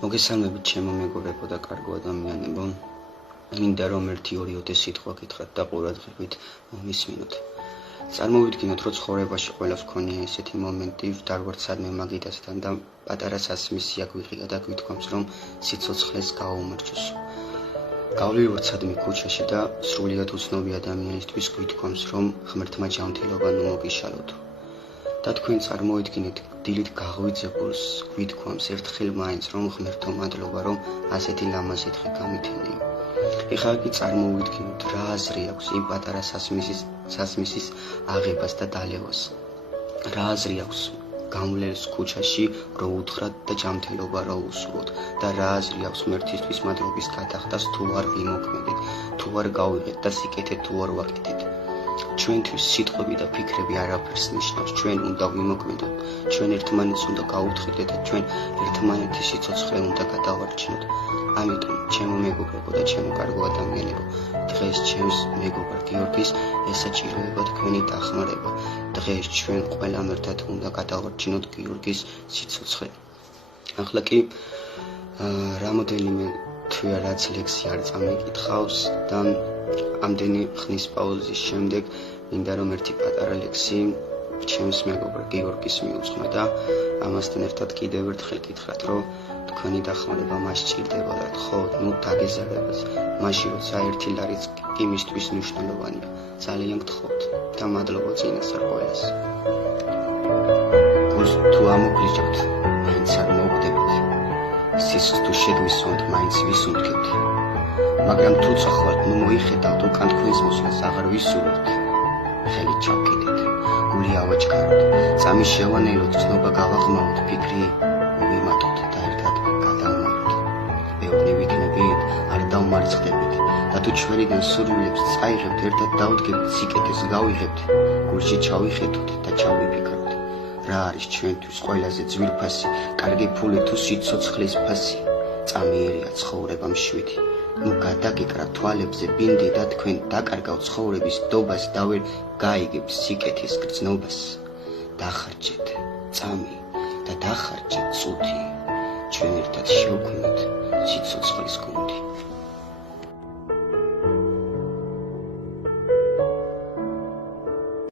მოგესალმებით ჩემო მეგობრებო და კარგო ადამიანებო. მინდა რომ 1-2 სიტყვა გითხრათ და ყურადღებით მისმინოთ. წარმოვიდგინოთ, რომ ცხოვრებაში ყველას ქონია ესეთი მომენტი, ვდარგვართ სადმე მაგიდასთან და პატარა სასმისი აგვიღია და გვითქვამს, რომ სიცოცხლეს გააუმარჯოს. გავლილვართ სადმე ქუჩაში და სრულიად უცნობი ადამიანისთვის გვითქვამს, რომ ღმერთმა ჯანმრთელობა ნუ მოგიშალოთ. და თქვენ წარმოიდგინეთ, დილით გაღვიძებულს გვითქვამს ერთხელ მაინც, რომ ღმერთო მადლობა, რომ ასეთი ლამაზი დღე გამითენიო. ეხლა კი წარმოვიდგინოთ, რა აზრი აქვს იმ პატარა სასმისის აღებას და დალევას. რა აზრი აქვს გამვლელს ქუჩაში, რო უთხრათ და ჯანმრთელობა რო უსურვოთ და რა აზრი აქვს ღმერთისთვის მადლობის გადახდას, თუ არ ვიმოქმედეთ, თუ არ გავიღეთ და სიკეთე თუ არ ვაკეთეთ. ჩვენთვის სიტყვები და ფიქრები არაფერს ნიშნავს. ჩვენ უნდა ვიმოქმედოთ, ჩვენ ერთმანეთს უნდა გაუთხილდეთ და ჩვენ ერთმანეთის სიცოცხლე უნდა გადავარჩინოთ. ამიტომ ჩემო მეგობრებო და ჩემო კარგო ადამიანებო, დღეს ჩემს მეგობარ გიორგის ესაჭიროება თქვენი დახმარება. დღეს ჩვენ ყველამ ერთად უნდა გადავარჩინოთ გიორგის სიცოცხლე. ახლა კი რამოდენიმე თვეა რაც ლექსი არ წამიკითხავს და ამდენი ხნის პაუზის შემდეგ მინდა რომ ერთი პატარა ლექსი ჩემს მეგობრ გიორგის მიუძღვა და ამასთან ერთად კიდევ ერთხელ გითხრათ, რომ თქვენი დახმარება მას სჭირდებოდათ, ხო, ნუ დაგეზარდეთ, მაშინ როცა ერთი ლარიც იმისთვის მნიშვნელოვანია. ძალიან გთხოვთ და მადლობა წინასწარ ყველას. გულს თუ ამოგლიჯავთ, მაინც არ მოვხდებით. სისხლს თუ შეგვისვამთ, მაინც ვისუნთქებთ. მაგრამ თუ წახვალთ, ნუ მოიხედავთ, უკან თქვენს მოსვლას აღარ ვისურვებთ. ხელი ჩავკიდეთ, გული ავაჩქაროთ, წამი შევანელოთ, ცნობა გავაღმავოთ, ფიქრი ვიმატოთ და ერთად გადავმაროთ. მეუბნები ვიქნებით, არ დავმარცხდებით და თუ ჩვენიდან სურვილებს წაიღებთ, ერთად დავდგებით, სიკეთეს გავიღებთ, გულში ჩავიხედოთ და ჩავიფიქროთ. რა არის ჩვენთვის ყველაზე ძვირფასი, კარგი ფული თუ სიცოცხლის ფასი? წამიერია ცხოვრება მშვიდი. ნუ გადაგიკრათ თვალებზე ბინდი და თქვენ დაკარგავთ ცხოვრების დობას და ვერ გაიგებთ სიკეთის გრძნობას. დახარჯეთ წამი და დახარჯეთ წუთი. ჩვენ ერთად შევქმნით სიცოცხლის გუნდი.